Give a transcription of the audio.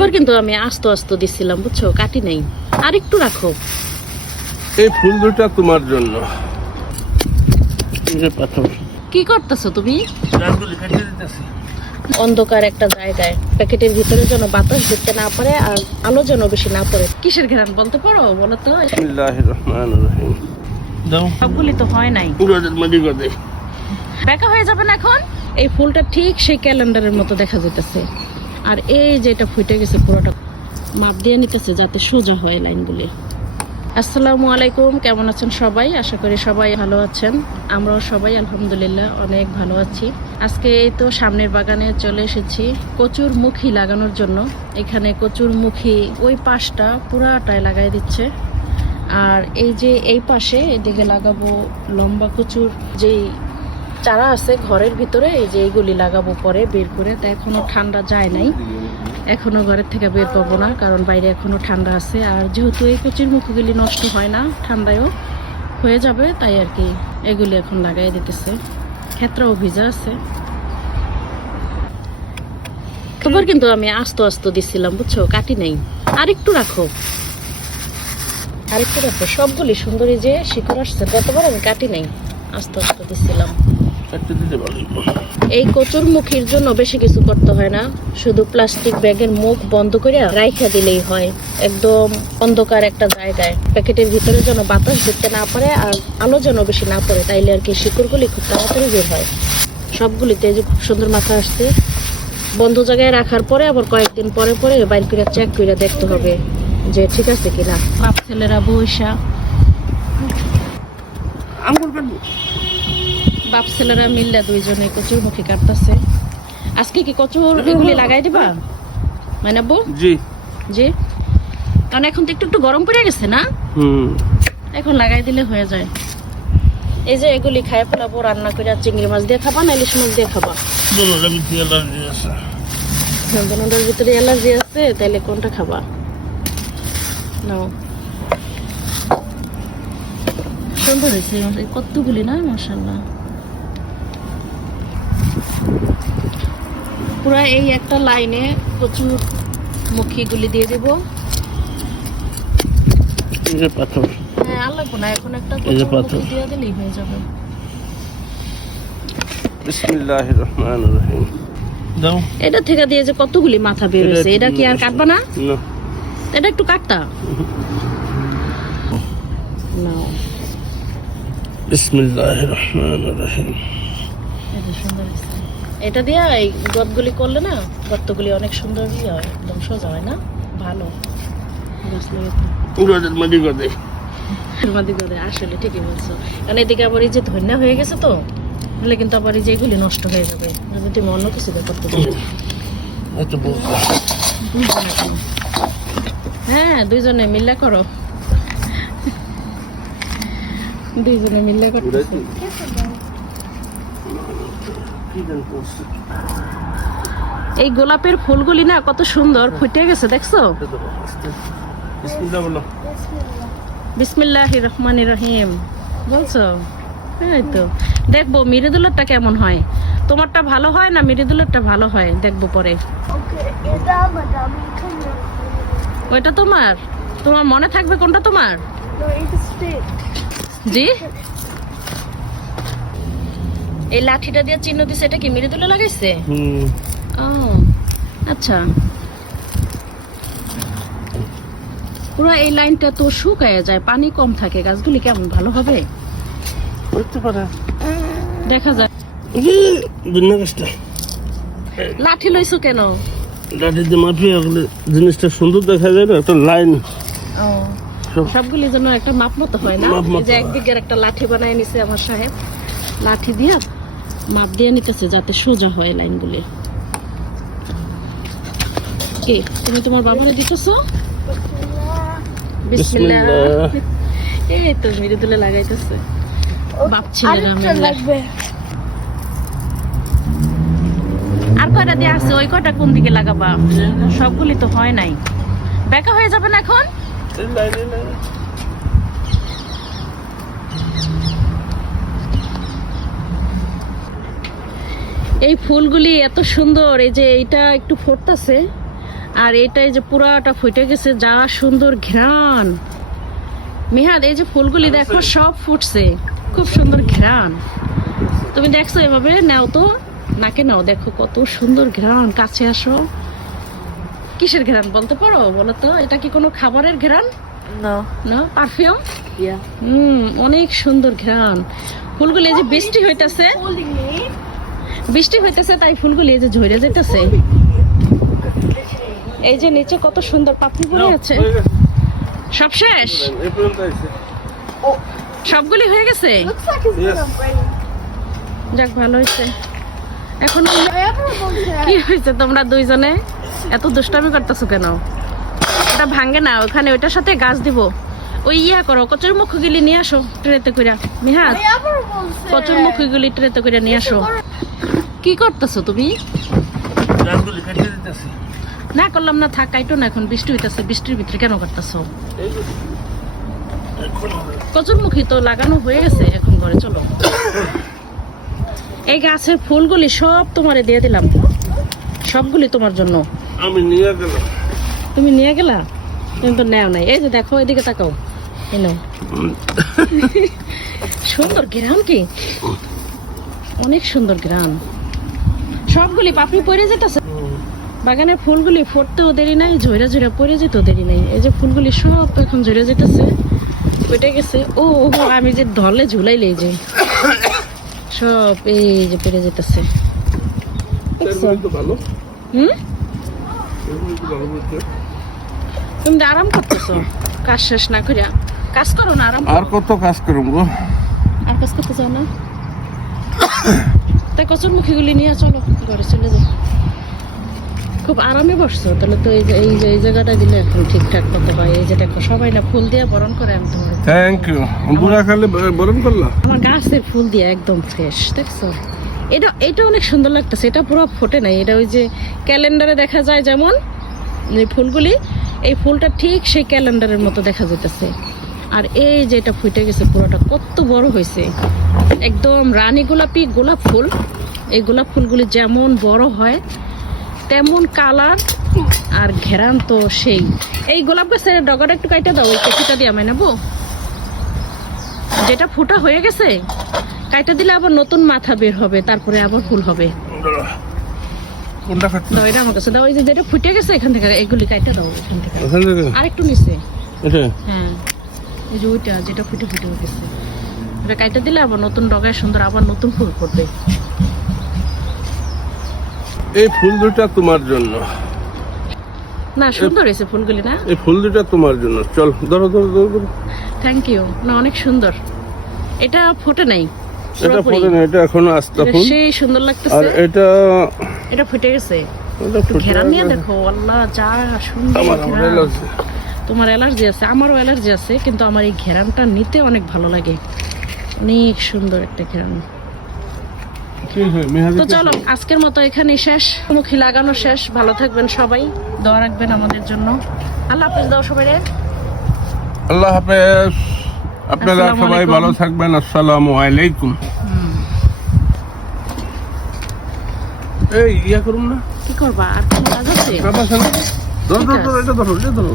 এবার কিন্তু আমি আস্তে আস্তে দিছিলাম বুঝছ? কাটি নাই। আর একটু রাখো। এই ফুল দুটা তোমার জন্য। কি করতেছো তুমি? অন্ধকার একটা জায়গায়। প্যাকেটের ভিতরে যেন বাতাস ঢুকতে না পারে আর আলো যেন বেশি না পড়ে। কিসের ঘেরান বলতে পারো বলো তো? সবগুলি তো হয় নাই। বেকা হয়ে যাবে না এখন? এই ফুলটা ঠিক সেই ক্যালেন্ডারের মতো দেখা যেতেছে আর এই যে এটা ফুটে গেছে, পুরোটা মাপ দিয়ে নিতেছে যাতে সোজা হয় লাইনগুলি। আসসালামু আলাইকুম, কেমন আছেন সবাই? আশা করি সবাই ভালো আছেন। আমরাও সবাই আলহামদুলিল্লাহ অনেক ভালো আছি। আজকে এই তো সামনের বাগানে চলে এসেছি কচুর মুখী লাগানোর জন্য। এখানে কচুর মুখী ওই পাশটা পুরাটায় লাগাই দিচ্ছে। আর এই যে এই পাশে এদিকে লাগাবো লম্বা কচুর যেই চারা আছে ঘরের ভিতরে, এই যে এইগুলি লাগাবো পরে বের করে, তা এখনও ঠান্ডা যায় নাই। এখনও ঘরের থেকে বের পাবো না, কারণ বাইরে এখনও ঠান্ডা আছে। আর যেহেতু এই কচির মুখগুলি নষ্ট হয় না, ঠান্ডায়ও হয়ে যাবে, তাই আর কি এগুলি এখন লাগাই দিতেছে। ক্ষেত্রেও ভিজা আছে। তোমার কিন্তু আমি আস্তে আস্তে দিছিলাম, বুঝছ? কাটি নাই। আর একটু রাখো। আরেকটু রাখো। সবগুলি সুন্দরী যে শিকড় আসছে, গতবার আমি কাটি নাই। আস্তে আস্তে দিছিলাম। এই কচুর মুখির জন্য বেশি কিছু করতে হয় না। শুধু প্লাস্টিক ব্যাগের মুখ বন্ধ করে রাইখা দিলেই হয়। একদম অন্ধকার একটা জায়গায়। প্যাকেটের ভিতরে যেন বাতাস ঢুকতে না পারে আর আলো যেন বেশি না পড়ে তাইলে আর কি শিকড়গুলি খুব তাড়াতাড়ি বের হয়। সবগুলিতে যে খুব সুন্দর মাথা আসছে। বন্ধ জায়গায় রাখার পরে আবার কয়েকদিন পরে পরে বাইর করে চেক করে দেখতে হবে যে ঠিক আছে কিনা। বাপ ছেলেরা বৈশা আঙ্গুর বাপ ছেলেরা মিললে দুইজনে কচুর মুখে কাটতেছে। আজকে কি কচুর এগুলি লাগাই দিবা? মানে বউ জি। জি। কারণ এখন তো একটু একটু গরম পড়ে গেছে না? হুম। এখন লাগাই দিলে হয়ে যায়। এই যে এগুলি খাই ফেলাবো রান্না করে চিংড়ি মাছ দিয়ে খাবা না ইলিশ মাছ দিয়ে খাবা? দুটোর ভিতরে অ্যালার্জি আছে তাহলে কোনটা খাবা? নাও। সুন্দর হয়েছে কতগুলি না মাসাল্লাহ পুরা এই একটা লাইনে প্রচুর মুখিগুলি দিয়ে দেব। এই যে পাথর। হ্যাঁ আর লাগবো না এখন একটা এই যে পাথর। দিয়ে দিলেই হয়ে যাবে। বিসমিল্লাহির রহমানির রহিম। দাও। এটা থেকে দিয়ে যে কতগুলি মাথা বের এটা হয়েছে এটা কি আর কাটবা না? না। এটা একটু কাটতা। নাও বিসমিল্লাহির রহমানির রহিম। এটা সুন্দর। এটা দিয়ে এই গতগুলি করলে না গর্তগুলি অনেক সুন্দর ইয়ে হয় একদম সোজা হয় না? ভালো। করে আসলে ঠিকই বলছো। কারণ এদিকে আবার এই যে ধন্য হয়ে গেছে তো তাহলে কিন্তু আবার এই যে এগুলি নষ্ট হয়ে যাবে। যদি তুমি অন্য কিছু করতে পারো কেন? হ্যাঁ দুইজনে মিল্লা করো। দুইজনে মিল্লা করতেছে। কি জানি করছে এই গোলাপের ফুলগুলি না কত সুন্দর ফুটে গেছে দেখছ? বিসমিল্লাহ রহমান রহিম। বলছো? এই তো। দেখব মিরিদুলেরটা কেমন হয়। তোমারটা ভালো হয় না মিরিদুলেরটা ভালো হয়? দেখব পরে। ওইটা তোমার? তোমার মনে থাকবে কোনটা তোমার? জি? এই লাঠিটা দিয়ে চিহ্ন দিছে এটা কি মিরিদুলে লাগাইছে? ও আচ্ছা। পুরো এই লাইনটা তো শুকায় যায় পানি কম থাকে গাছগুলি কেমন ভালো হবে? করতে পারে। দেখা যায় দুনিয়া গাছটা। লাঠি লইছো কেন? লাঠিতে মাফিয়া হলে জিনিসটা সুন্দর দেখা যায় না একটা লাইন। সবগুলি যেন একটা মাপ মতো হয় না? মাপ যে। একদিকের একটা লাঠি বানায় নিছে আমার সাহেব। লাঠি দিয়া মাপ দিয়ে নিতেছে যাতে সোজা হয় লাইনগুলি। কি তুমি তোমার বাবারে দিতেছো? বিসমিল্লাহ। বিসমিল্লাহ। এই তো মৃদুলে লাগাইতেছে। বাপ ছেলেরা মিলে। আর কয়টা দিয়ে আছে? ওই কয়টা কোন দিকে লাগাবা? সবগুলি তো হয় নাই। বেকা হয়ে যাবে না এখন? এই। এই ফুলগুলি এত সুন্দর এই যে এইটা একটু ফুটতেছে আর এটাই যে পুরাটা ফুটে গেছে যা সুন্দর ঘ্রাণ। মেহাদ এই যে ফুলগুলি দেখো সব ফুটছে খুব সুন্দর ঘ্রাণ। তুমি দেখছ এভাবে? নাও তো নাকে নাও দেখো কত সুন্দর ঘ্রাণ কাছে আসো। কিসের ঘ্রাণ বলতে পারো? বলো তো এটা কি কোনো খাবারের ঘ্রাণ. না। পারফিউম? হুম অনেক সুন্দর ঘ্রাণ। ফুলগুলি এই যে বৃষ্টি হইতাছে? বৃষ্টি হইতেছে তাই ফুলগুলি এই যে ঝরে যেতেছে এই যে নিচে কত সুন্দর পাপড়ি পড়ে আছে। সব শেষ? সবগুলি হয়ে rain. যাক ভালো হয়েছে। এখন কি হয়েছে তোমরা দুইজনে? এত দুষ্টামি করতেছো কেন? ওটা ভাঙ্গে না ওখানে ওইটার সাথে গাছ দিব। ওই ইয়া করো কচুর মুখগুলি নিয়ে আসো ট্রেতে have a কচুর মুখগুলি ট্রেতে কইরা নিয়ে আসো। কি করতেছো তুমি। না করলাম না থাক কাইটো না এখন বৃষ্টি হইতাছে। বৃষ্টির ভিতরে কেন করতেছো। কচুরমুখী তো লাগানো হয়ে গেছে এখন ঘরে চলো। এই গাছের ফুলগুলি সব তোমারে দিয়ে দিলাম। সবগুলি তোমার জন্য। আমি নিয়ে গেলাম। তুমি নিয়ে গেলা? তুমি তো নেও নাই। এই যে দেখো এদিকে তাকাও। এই নাও। সুন্দর গ্রাম কি? অনেক সুন্দর গ্রাম। সবগুলি পাপড়ি পড়ে যেতেছে? বাগানের ফুলগুলি ফুটতেও দেরি নাই ঝরে ঝরে পড়ে যেতেও দেরি নাই। এই যে ফুলগুলি সব এখন ঝরে যেতেছে ফুটে গেছে। ও আমি যে ধলে ঝুলাইলে এই যে। সব এই যে পেরে যেতেছে। হুম। তুমি আরাম করতেছো? কাজ শেষ না করিয়া কাজ করো না আরাম আর। কত কাজ করুম গো আর কাজ করতে চাও না? তাই কচুর মুখীগুলি নিয়ে চলো ঘরে চলে যাও খুব আরামে বসছো তাহলে তো এই যে এই জায়গাটা দিলে এখন ঠিকঠাক করতে পারি। এই যে দেখো সবাই না ফুল দিয়ে বরণ করে আমি তোমার থ্যাংক ইউ বুড়া খালে বরণ করলাম আমার গাছের ফুল দিয়ে একদম ফ্রেশ দেখছ? এটা এটা অনেক সুন্দর লাগতেছে এটা পুরো ফোটে নাই। এটা ওই যে ক্যালেন্ডারে দেখা যায় যেমন এই ফুলগুলি এই ফুলটা ঠিক সেই ক্যালেন্ডারের মতো দেখা যেতেছে আর এই যে এটা ফুটে গেছে পুরোটা কত বড় হয়েছে। একদম রানী গোলাপি গোলাপ ফুল। এই গোলাপ ফুলগুলি যেমন বড় হয় তেমন কালার আর ঘেরান তো সেই। এই গোলাপ গাছের ডগাটা একটু কাইটা দাও ওই দিয়ে আমি নেব যেটা ফুটা হয়ে গেছে কাইটা দিলে আবার নতুন মাথা বের হবে তারপরে আবার ফুল হবে। দাও এটা আমার কাছে দাও এই যে যেটা ফুটে গেছে এখান থেকে এগুলি কাইটা দাও এখান থেকে। থেকে? আরেকটু নিচে। হ্যাঁ। এই যে ওইটা যেটা ফুটে ফুটে গেছে এটা কাইটা দিলে আবার নতুন ডগায় সুন্দর আবার নতুন ফুল ফুটবে। এই ফুল দুটা তোমার জন্য। না সুন্দর হয়েছে ফুলগুলি না? এই ফুল দুটা তোমার জন্য। চল ধরো ধরো ধরো। থ্যাংক ইউ না অনেক সুন্দর। এটা ফুটে নাই এটা পুরোপুরি। ফুলে না এটা এখনও আস্তা ফুল। সেই সুন্দর আর এটা এটা ফুটে গেছে। ফুটে ঘেরা নিয়ে দেখো আল্লাহ যা সুন্দর। তোমার অ্যালার্জি আছে আমারও অ্যালার্জি আছে কিন্তু আমার এই ঘেরানটা নিতে অনেক ভালো লাগে। অনেক সুন্দর একটা ঘেরান। তো চলো আজকের মতো এখানে শেষ। মুখী লাগানো শেষ। ভালো থাকবেন সবাই। দোয়া রাখবেন আমাদের জন্য। আল্লাহ হাফিজ দাও সবাই আল্লাহ হাফেজ। আপনারা সবাই ভালো থাকবেন। আসসালামু আলাইকুম। এই ইয়া করুন না। কি করবা? আর কি কাজ আছে? বাবা। ধরো ঠিক ধরো ধরো, এটা ধরো এটা ধরো।